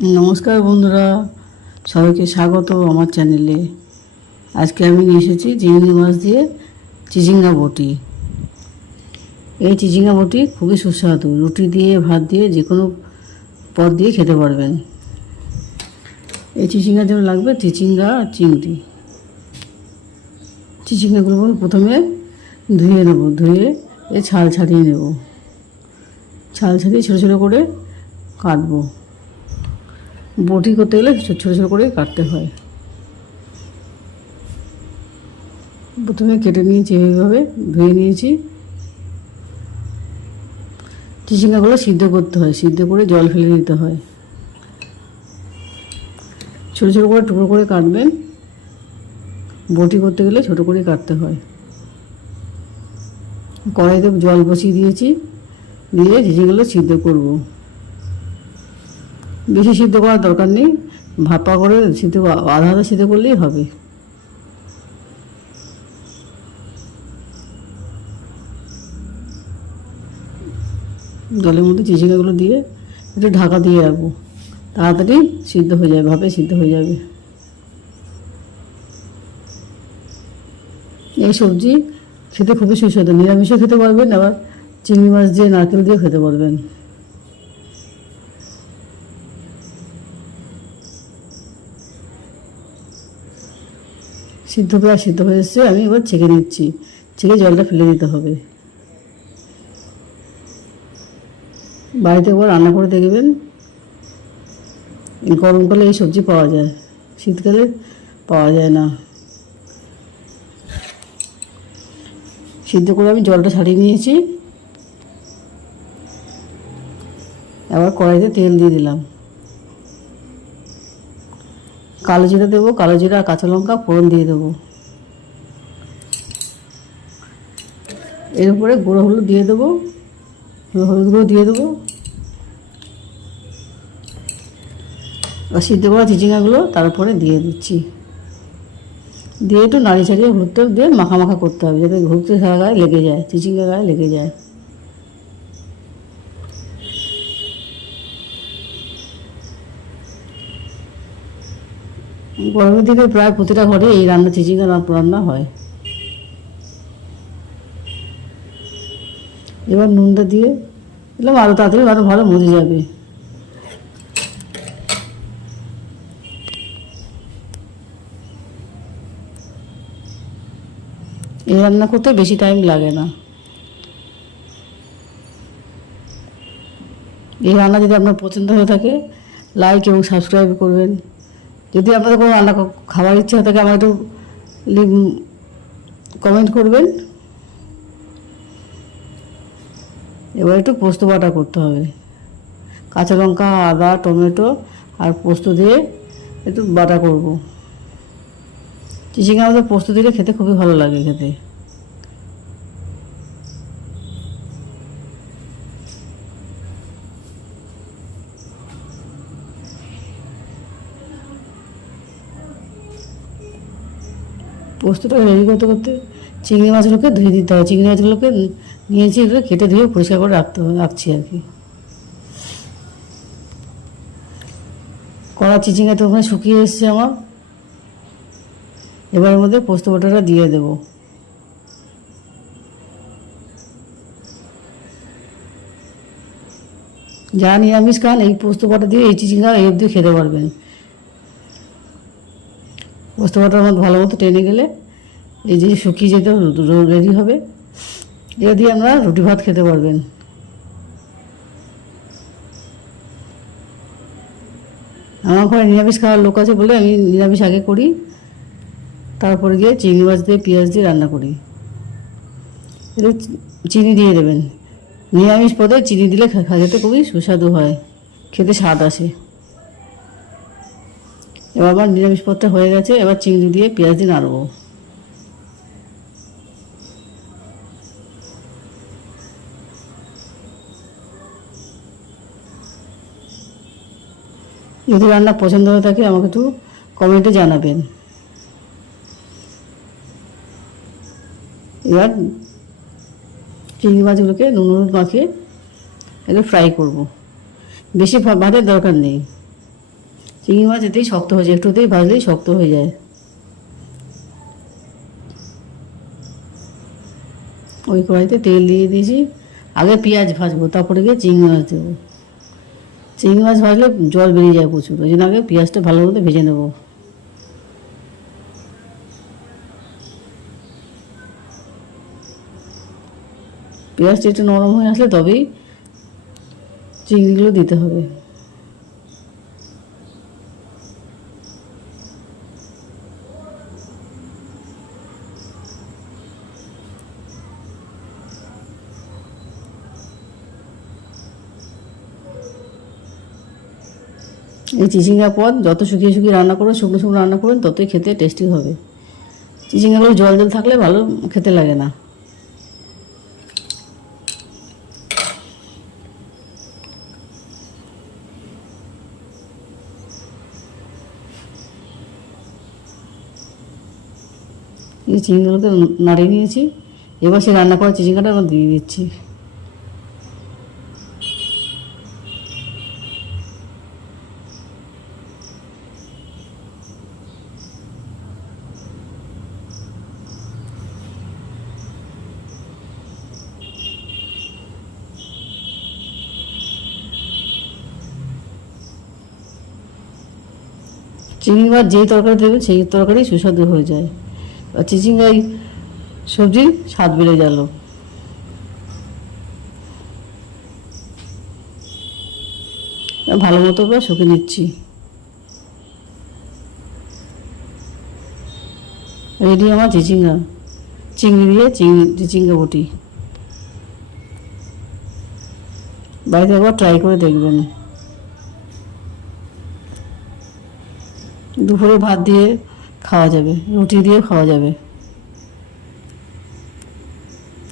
নমস্কার বন্ধুরা, সবাইকে স্বাগত আমার চ্যানেলে। আজকে আমি নিয়ে এসেছি চিংড়ি মাছ দিয়ে চিচিঙ্গা বটি। এই চিচিঙ্গা বটি খুবই সুস্বাদু, রুটি দিয়ে, ভাত দিয়ে যে কোনো পদ দিয়ে খেতে পারবেন। এই চিচিঙ্গার জন্য লাগবে চিচিঙ্গা আর চিংড়ি। চিচিঙ্গাগুলো প্রথমে ধুয়ে নেব, ধুয়ে এ ছাল ছাড়িয়ে নেব। ছাল ছাড়িয়ে ছোটো ছোটো করে কাটবো। বটি করতে গেলে ছোটো ছোটো করে কাটতে হয়। প্রথমে কেটে নিয়েছি এইভাবে, ধুয়ে নিয়েছি। চিচিঙ্গাগুলো সিদ্ধ করতে হয়, সিদ্ধ করে জল ফেলে দিতে হয়। ছোটো ছোটো করে টুকরো করে কাটবেন। বটি করতে গেলে ছোটো করে কাটতে হয়। কড়াইতে জল বসিয়ে দিয়েছি, দিয়ে চিচিঙ্গাগুলো সিদ্ধ করব। বেশি সিদ্ধ করার দরকার নেই, ভাপা করে সিদ্ধ আধা আধা সিদ্ধ করলেই হবে। জলের মধ্যে চিচিঙ্গাগুলো দিয়ে একটু ঢাকা দিয়ে রাখব। তাড়াতাড়ি সিদ্ধ হয়ে যাবে, ভাপে সিদ্ধ হয়ে যাবে। এই সবজি খেতে খুবই সুস্বাদু। নিরামিষও খেতে পারবেন, আবার চিংড়ি মাছ দিয়ে, নারকেল দিয়েও খেতে পারবেন। সিদ্ধ প্রায় সিদ্ধ হয়ে এসছে আমি এবার ছেঁকে নিচ্ছি। ছেঁকে জলটা ফেলে দিতে হবে। বাড়িতে একবার রান্না করে দেখবেন। গরমকালে এই সবজি পাওয়া যায়। শীতকালে পাওয়া যায় না। সিদ্ধ করে আমি জলটা ছাড়িয়ে নিয়েছি। আবার কড়াইতে তেল দিয়ে দিলাম। কালো জিরা দেবো, কালো জিরা আর কাঁচা লঙ্কা ফোড়ন দিয়ে দেবো। এর উপরে গুঁড়ো হলুদ দিয়ে দেবো হলুদ গুঁড়ো দিয়ে দেবো। আর সিদ্ধ করা চিচিঙ্গাগুলো তারপরে দিয়ে দিচ্ছি। দিয়ে একটু নাড়ি ছাড়িয়ে ঘুরতে দিয়ে মাখা মাখা করতে হবে, যাতে ঘুরতে থাকা গায়ে লেগে যায়, চিচিঙ্গা গায়ে লেগে যায়। গরমের দিকে প্রায় প্রতিটা ঘরে এই রান্না চিচিঙ্গা রান্না হয়। এবার নুনটা দিয়ে দিলাম আরও তাড়াতাড়ি আরও ভালো মজে যাবে। এই রান্না করতে বেশি টাইম লাগে না। এই রান্না যদি আপনার পছন্দ হয়ে থাকে লাইক এবং সাবস্ক্রাইব করবেন। যদি আপনাদের কোনো রান্না খাবার ইচ্ছা থাকে আমার একটু কমেন্ট করবেন। এবার একটু পোস্ত বাটা করতে হবে। কাঁচা লঙ্কা, আদা, টমেটো আর পোস্ত দিয়ে একটু বাটা করব। চিচিঙ্গা আমাদের পোস্ত দিলে খেতে খুবই ভালো লাগে খেতে। পোস্তটা রেডি করতে করতে চিংড়ি মাছগুলোকে ধুয়ে দিতে হয় চিংড়ি মাছগুলোকে নিয়েছি, এগুলো কেটে ধুয়ে পরিষ্কার করে রাখতে রাখছি আর কি। কড়া চিচিঙ্গা তো ওখানে শুকিয়ে এসছে আমার। এবারের মধ্যে পোস্ত বাটাটা দিয়ে দেবো। যারা নিরামিষ খান, এই পোস্ত বাটা দিয়ে এই চিচিঙ্গা এই অবধি খেতে পারবেন। পোস্ত বাটার মধ্যে ভালো মতো টেনে গেলে এই যে শুকিয়ে যেতে রেডি হবে। এটা দিয়ে আমরা রুটি ভাত খেতে পারবেন। আমার ঘরে নিরামিষ খাওয়ার লোক আছে বলে আমি নিরামিষ আগে করি। তারপরে গিয়ে চিংড়ি মাছ দিয়ে, পেঁয়াজ দিয়ে রান্না করি। এটা চিনি দিয়ে দেবেন। নিরামিষ পদে চিনি দিলে খেতে খুবই সুস্বাদু হয়। খেতে স্বাদ আসে। এবার আমার নিরামিষ পদটা হয়ে গেছে, এবার চিংড়ি দিয়ে পেঁয়াজ দিয়ে নাড়বো। যদি রান্না পছন্দ হয়ে থাকে, আমাকে একটু কমেন্টে জানাবেন। এবার চিংড়ি মাছগুলোকে নুন মাখিয়ে এগুলো ফ্রাই করব। বেশি ভাতের দরকার নেই। চিংড়ি মাছ এতেই শক্ত হয়ে যায় একটুতেই ভাজলেই শক্ত হয়ে যায়। ওই কড়াইতে তেল দিয়ে দিয়েছি। আগে পেঁয়াজ ভাজবো, তারপরে গিয়ে চিংড়ি মাছ দেবো। চিংড়ি মাছ ভাজলে জল বেরিয়ে যায় প্রচুর, ওই জন্য আগে পেঁয়াজটা ভালো মতো ভেজে নেব। পেঁয়াজটা একটু নরম হয়ে আসলে তবেই চিংড়িগুলো দিতে হবে। এই চিচিঙ্গা পদ যত শুকিয়ে শুকিয়ে রান্না করবেন শুকনো শুকনো রান্না করবেন, ততই খেতে টেস্টি হবে। চিচিঙ্গাগুলো জল জল থাকলে ভালো খেতে লাগে না। এই চিংড়িগুলোকে নাড়িয়ে নিয়েছি। এবার সে রান্না করা চিচিঙ্গাটা আমরা দিয়ে দিচ্ছি। চিংড়ি মাছ যেই তরকারি দেবে সেই তরকারি সুস্বাদু হয়ে যায়। আর চিচিঙ্গাই সবজি স্বাদ বেড়ে গেল। ভালো মতো করে শুকে নিচ্ছি। রেডি আমার চিচিঙ্গা। চিংড়ি দিয়ে চিংড়ি চিচিঙ্গা বটি। বাড়িতে একবার ট্রাই করে দেখবেন। দুপুরে ভাত দিয়ে খাওয়া যাবে রুটি দিয়ে খাওয়া যাবে।